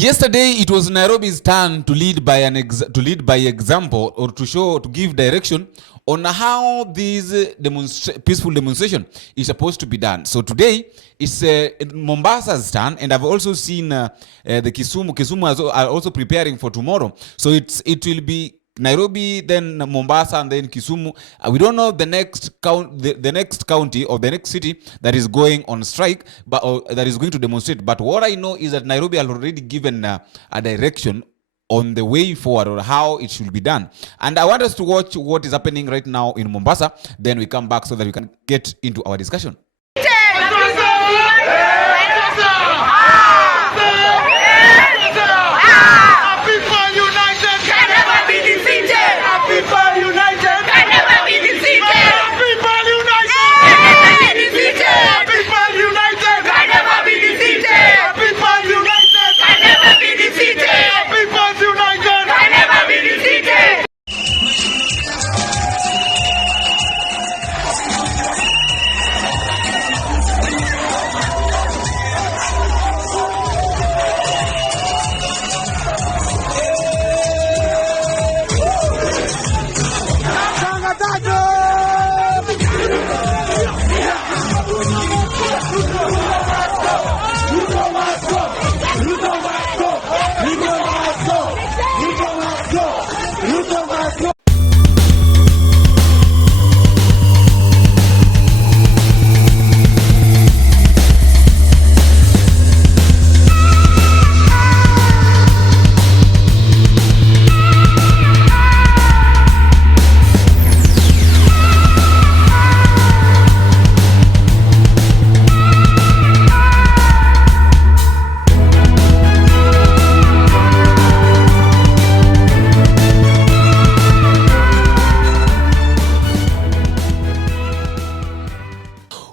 Yesterday, it was Nairobi's turn to lead by example, or to give direction on how this peaceful demonstration is supposed to be done. So today, it's Mombasa's turn, and I've also seen the Kisumu are also preparing for tomorrow. So it will be Nairobi, then Mombasa, and then Kisumu. We don't know the next county or the next city that is going on strike, or that is going to demonstrate. But what I know is that Nairobi has already given a direction on the way forward, or how it should be done. And I want us to watch what is happening right now in Mombasa. Then we come back so that we can get into our discussion.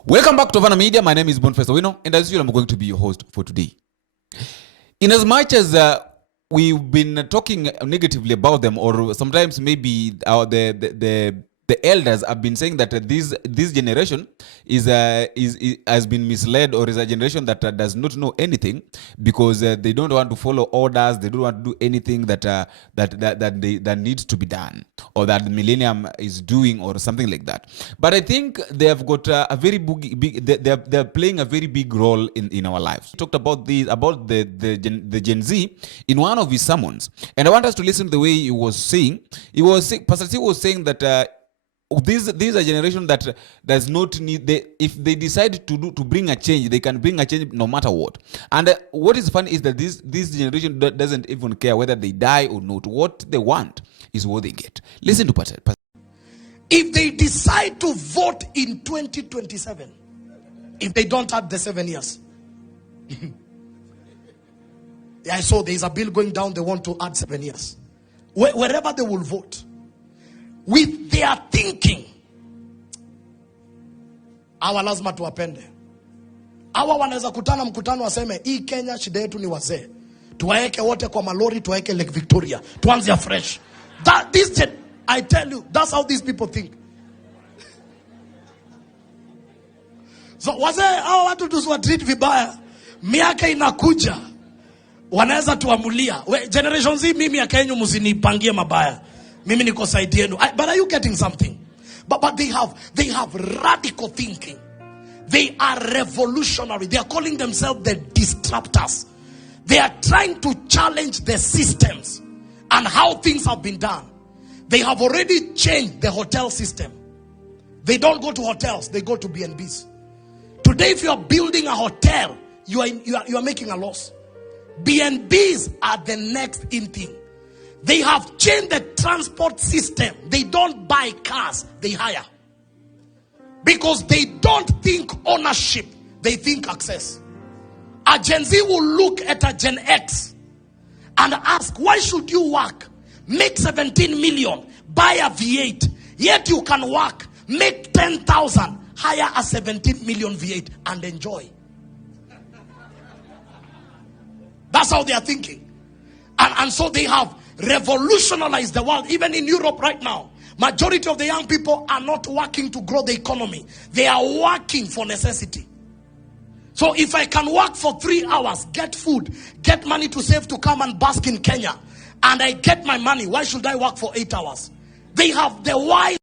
Welcome back to Havana Media. My name is Boniface Owino, and as usual, I'm going to be your host for today. In as much as we've been talking negatively about them, or sometimes maybe the elders have been saying that this generation has been misled, or is a generation that does not know anything, because they don't want to follow orders, they don't want to do anything that needs to be done, or that the millennium is doing, or something like that. But I think they have got a very big they're playing a very big role in our lives. We talked about the Gen Z in one of his sermons, and I want us to listen to the way he was saying. Pastor C was saying that these are a generation that does not need, if they decide to bring a change, they can bring a change no matter what. And what is funny is that this generation doesn't even care whether they die or not. What they want is what they get. Listen to Pastor. If they decide to vote in 2027, if they don't have the 7 years, I saw there is a bill going down, they want to add 7 years. Wherever they will vote, with their thinking, hawa lazima tuwapende. Hawa wanaweza kutana mkutano waseme hii Kenya shida yetu ni wazee, tuwaeke wote kwa malori, tuwaeke Lake Victoria, tuanze fresh. I tell you, that's how these people think. So wazee hawa watu tusiwa treat vibaya, miaka inakuja wanaweza tuamulia generation Z, mimi miaka yenu msinipangie mabaya, mimi niko side yenu. But are you getting something? But they have radical thinking. They are revolutionary. They are calling themselves the disruptors. They are trying to challenge the systems and how things have been done. They have already changed the hotel system. They don't go to hotels, they go to M.Ps. Today, if you are building a hotel, you are making a loss. M.Ps are the next in thing. They have changed the transport system. They don't buy cars, they hire. Because they don't think ownership, they think access. A Gen Z will look at a Gen X and ask, why should you work, make 17 million, buy a V8, yet you can work, make 10,000, hire a 17 million V8 and enjoy. That's how they are thinking. And so they have revolutionized the world. Even in Europe right now, majority of the young people are not working to grow the economy. They are working for necessity. So if I can work for 3 hours, get food, get money to save to come and bask in Kenya, and I get my money, why should I work for 8 hours? They have the why.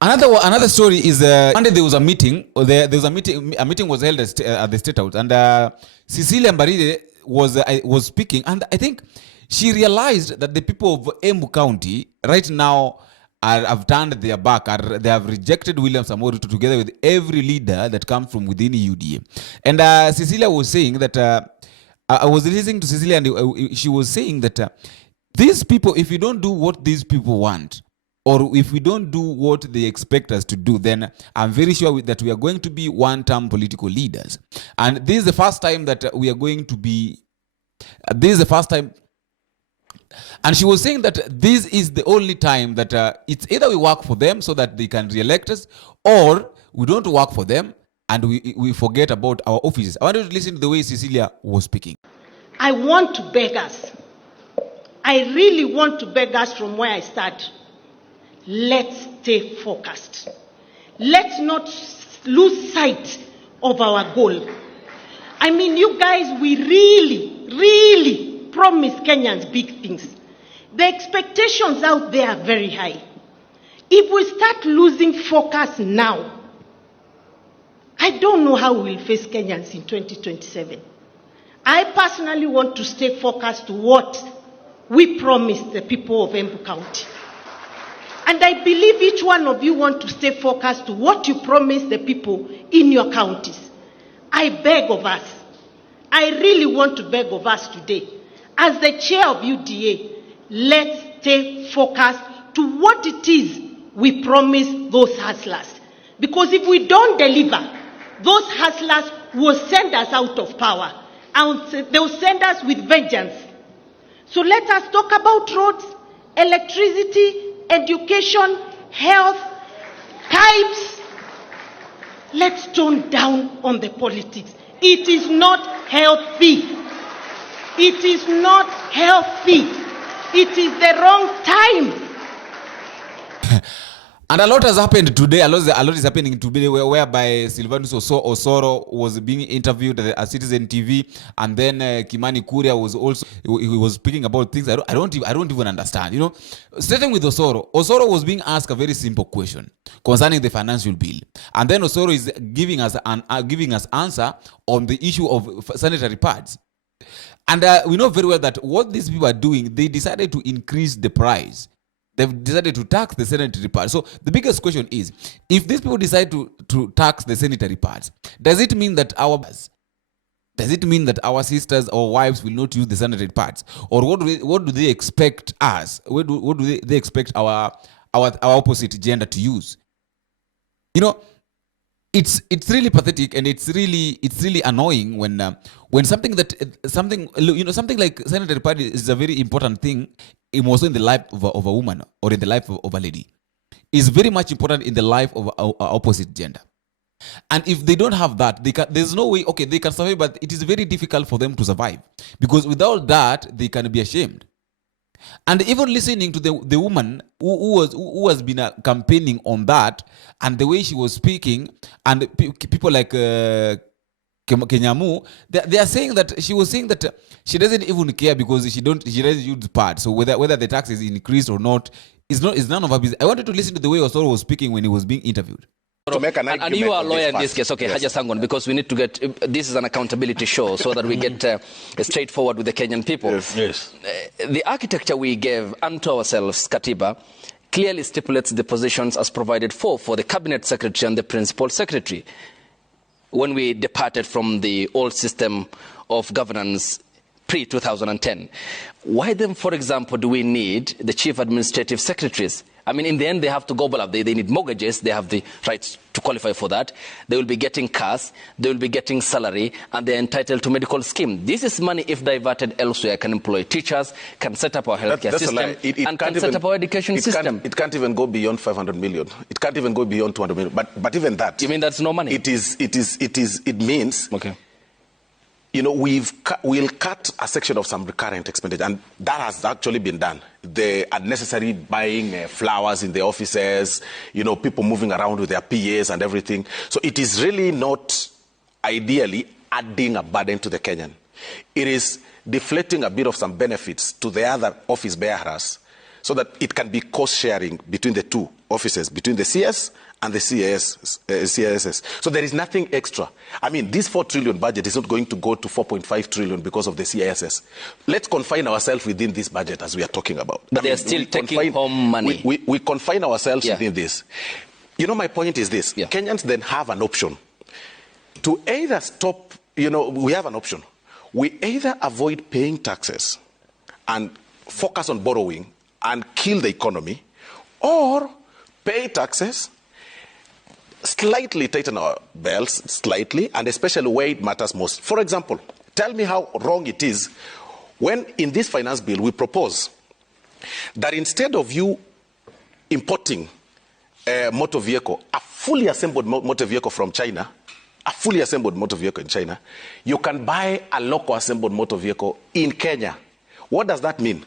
Another story is Monday there was a meeting. There was a meeting. A meeting was held at the State House, and Cecilia Mbarire was speaking, and I think she realized that the people of Embu County right now have turned their back. They have rejected William Samoei Ruto together with every leader that comes from within UDA. And Cecilia was saying that I was listening to Cecilia, and she was saying that these people, if you don't do what these people want, or if we don't do what they expect us to do, then I'm very sure that we are going to be one-term political leaders. And this is the first time that we are going to be, this is the first time. And she was saying that this is the only time that it's either we work for them so that they can re-elect us, or we don't work for them and we forget about our offices. I want you to listen to the way Cecilia was speaking. I want to beg us. I really want to beg us from where I start. Let's stay focused. Let's not lose sight of our goal. I mean, you guys, we really promise Kenyans big things. The expectations out there are very high. If we start losing focus now, I don't know how we'll face Kenyans in 2027. I personally want to stay focused to what we promised the people of Embu County. And I believe each one of you want to stay focused to what you promised the people in your counties. I beg of us. I really want to beg of us today. As the chair of UDA, let's stay focused to what it is we promised those hustlers. Because if we don't deliver, those hustlers will send us out of power. And they will send us with vengeance. So let us talk about roads, electricity, education, health, pipes. Let's tone down on the politics. It is not healthy. It is not healthy. It is the wrong time. And a lot has happened today. A lot is happening today, whereby Silvanus Osoro was being interviewed at Citizen TV, and then Kimani Kuria was also he was speaking about things I don't even understand. You know, starting with Osoro was being asked a very simple question concerning the financial bill, and then Osoro is giving us answer on the issue of sanitary pads. And we know very well that what these people are doing, they decided to increase the price. They've decided to tax the sanitary pads. So the biggest question is, if these people decide to tax the sanitary pads, does it mean that our sisters or wives will not use the sanitary pads? Or what do they expect us? What do they expect our opposite gender to use? You know, it's really pathetic, and it's really annoying when something like sanitary pad is a very important thing, also in the life of a woman or in the life of a lady. Is very much important in the life of our opposite gender. And if they don't have that, there's no way. Okay, they can survive, but it is very difficult for them to survive, because without that they can be ashamed. And even listening to the woman who has been campaigning on that, and the way she was speaking, and people like Kenyamana, they are saying that she was saying that she doesn't even care because she doesn't use pads. So whether the tax is increased or not is none of her business. I wanted to listen to the way Osoro was speaking when he was being interviewed. To make an and you are a lawyer in this case, okay, yes. Haja Sangon, because we need to get, this is an accountability show, so that we get straightforward with the Kenyan people. Yes. The architecture we gave unto ourselves, Katiba, clearly stipulates the positions as provided for the cabinet secretary and the principal secretary. When we departed from the old system of governance pre-2010. Why then, for example, do we need the chief administrative secretaries? I mean, in the end, they have to gobble up. They need mortgages. They have the rights to qualify for that. They will be getting cars. They will be getting salary, and they're entitled to medical scheme. This is money, if diverted elsewhere, can employ teachers, can set up our healthcare system, and can set up our education system. It can't even go beyond 500 million. It can't even go beyond 200 million. But even that. You mean that's no money? It means. Okay. we'll cut a section of some recurrent expenditure, and that has actually been done. The unnecessary buying flowers in the offices, people moving around with their PAs and everything. So it is really not ideally adding a burden to the Kenyan. It is deflecting a bit of some benefits to the other office bearers so that it can be cost sharing between the two offices, between the CS and the CISS. So there is nothing extra. I mean, this 4 trillion budget is not going to go to 4.5 trillion because of the CISS. Let's confine ourselves within this budget as we are talking about. But they're still taking home money. We confine ourselves within this. My point is this. Yeah. Kenyans then have an option to either stop, we have an option. We either avoid paying taxes and focus on borrowing and kill the economy, or pay taxes, slightly tighten our belts, slightly, and especially where it matters most. For example, tell me how wrong it is when in this finance bill we propose that instead of you importing a motor vehicle, a fully assembled motor vehicle from China, a fully assembled motor vehicle in China, you can buy a local assembled motor vehicle in Kenya. What does that mean?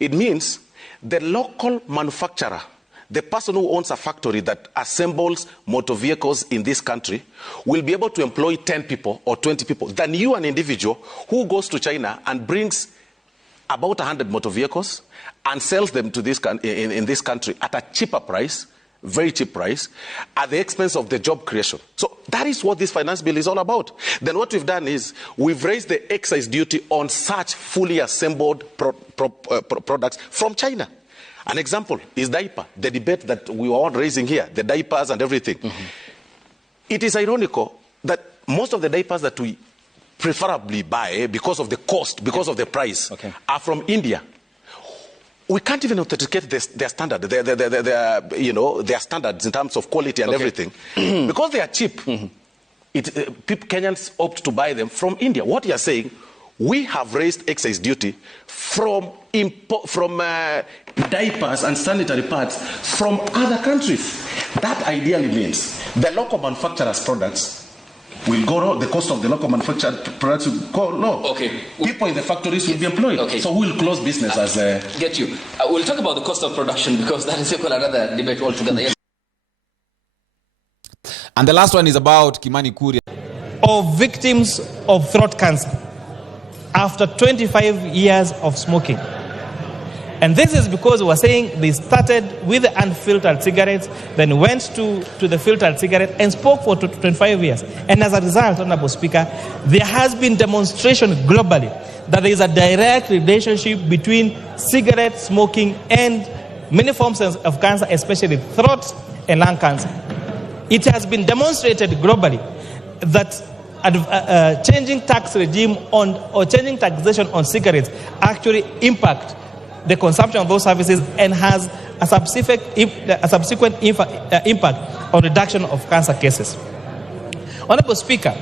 It means the local manufacturer, the person who owns a factory that assembles motor vehicles in this country, will be able to employ 10 people or 20 people than you, an individual who goes to China and brings about 100 motor vehicles and sells them to this in this country at a cheaper price, very cheap price, at the expense of the job creation. So that is what this finance bill is all about. Then what we've done is we've raised the excise duty on such fully assembled products from China. An example is diaper, the debate that we were all raising here, the diapers and everything. Mm-hmm. It is ironical that most of the diapers that we preferably buy because of the cost, because of the price, are from India. We can't even authenticate their standard, their standards in terms of quality and everything. Because they are cheap, Kenyans opt to buy them from India. What you are saying, we have raised excise duty from diapers and sanitary pads from other countries. That ideally means the local manufacturers' products will go low, the cost of the local manufactured products will go low. People in the factories will be employed. So we'll close business as a... Get you. We'll talk about the cost of production because that is another debate altogether. Yes. And the last one is about Kimani Kuria. Of victims of throat cancer after 25 years of smoking. And this is because we're saying they started with the unfiltered cigarettes, then went to the filtered cigarette and spoke for 25 years. And as a result, Honorable Speaker, there has been demonstration globally that there is a direct relationship between cigarette smoking and many forms of cancer, especially throat and lung cancer. It has been demonstrated globally that changing tax regime or changing taxation on cigarettes actually impact the consumption of those services and has a subsequent impact on reduction of cancer cases. Honorable Speaker,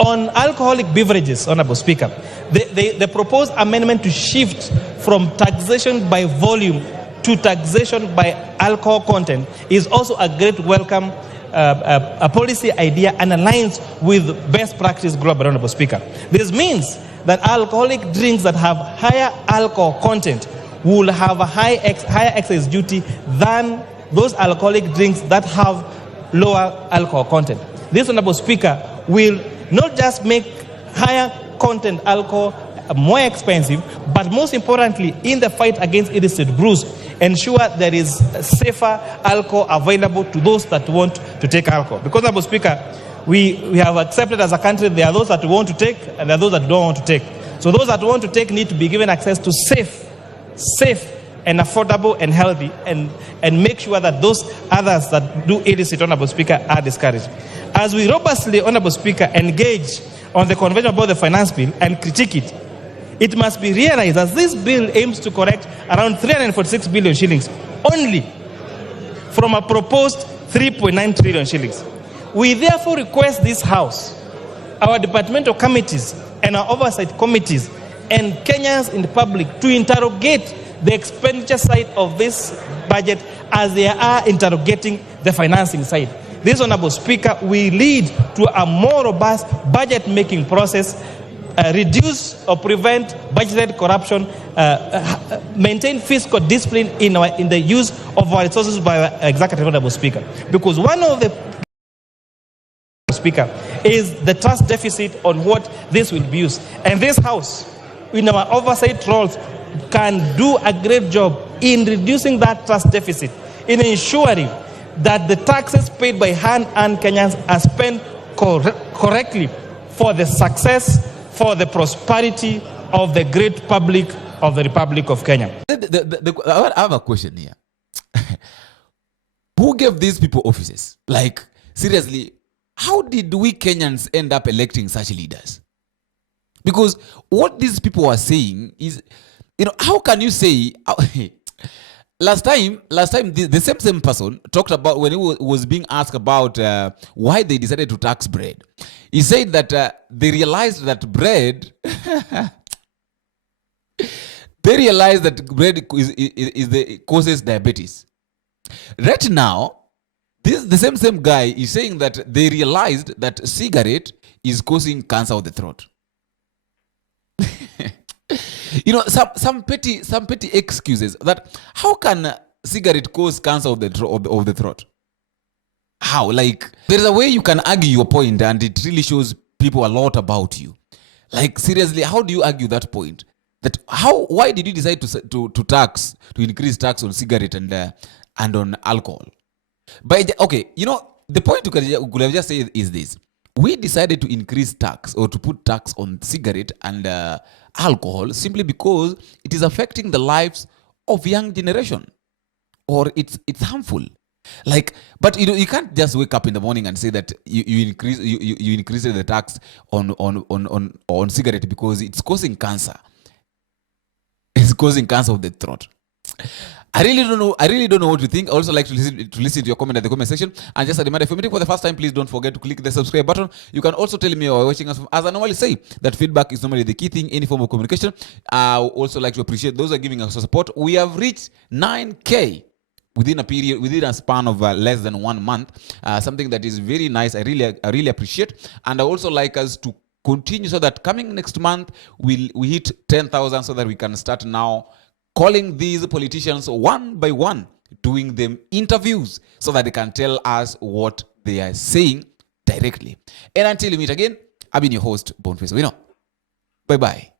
on alcoholic beverages, Honorable Speaker, the proposed amendment to shift from taxation by volume to taxation by alcohol content is also a great welcome a policy idea and aligns with best practice global, Honorable Speaker. This means that alcoholic drinks that have higher alcohol content will have a higher excise duty than those alcoholic drinks that have lower alcohol content. This, Honorable Speaker, will not just make higher content alcohol more expensive, but most importantly, in the fight against illicit brews, ensure there is safer alcohol available to those that want to take alcohol. Because, Honorable Speaker, we have accepted as a country there are those that want to take and there are those that don't want to take. So those that want to take need to be given access to safe and affordable and healthy, and make sure that those others that do illicit, Honorable Speaker, are discouraged. As we robustly, Honorable Speaker, engage on the convention about the finance bill and critique it, it must be realized that this bill aims to correct around 346 billion shillings only from a proposed 3.9 trillion shillings. We therefore request this House, our departmental committees and our oversight committees and Kenyans in the public to interrogate the expenditure side of this budget as they are interrogating the financing side. This, Honorable Speaker, will lead to a more robust budget-making process reduce or prevent budgeted corruption, maintain fiscal discipline in the use of our resources by our executive honorable speaker. Because one of the speaker is the trust deficit on what this will be used. And this house, in our oversight roles, can do a great job in reducing that trust deficit, in ensuring that the taxes paid by hand-earned Kenyans are spent correctly for the success, for the prosperity of the great public of the Republic of Kenya. I have a question here. Who gave these people offices? Like, seriously, how did we Kenyans end up electing such leaders? Because what these people are saying is, how can you say... Last time, the same person talked about when he was being asked about why they decided to tax bread. He said that they realized that bread, causes diabetes. Right now, the same guy is saying that they realized that cigarette is causing cancer of the throat. Some petty excuses that how can cigarette cause cancer of the throat? How? Like, there's a way you can argue your point and it really shows people a lot about you. Like, seriously, how do you argue that point? Why did you decide to increase tax on cigarette and on alcohol? The point you could have just said is this. We decided to increase tax or to put tax on cigarette and alcohol simply because it is affecting the lives of young generation, or it's harmful. Like, but you can't just wake up in the morning and say that you increase the tax on cigarette because it's causing cancer. It's causing cancer of the throat. I really don't know what you think. I also like to listen to your comment at the comment section. And just a reminder, if you're meeting for the first time, please don't forget to click the subscribe button. You can also tell me you're watching us from, as I normally say, that feedback is normally the key thing, any form of communication. I would also like to appreciate those who are giving us support. We have reached 9K within a span of less than 1 month. Something that is very nice. I really appreciate. And I also like us to continue so that coming next month, we hit 10,000 so that we can start now calling these politicians one by one, doing them interviews so that they can tell us what they are saying directly. And until we meet again, I've been your host, Boniface. Bye-bye.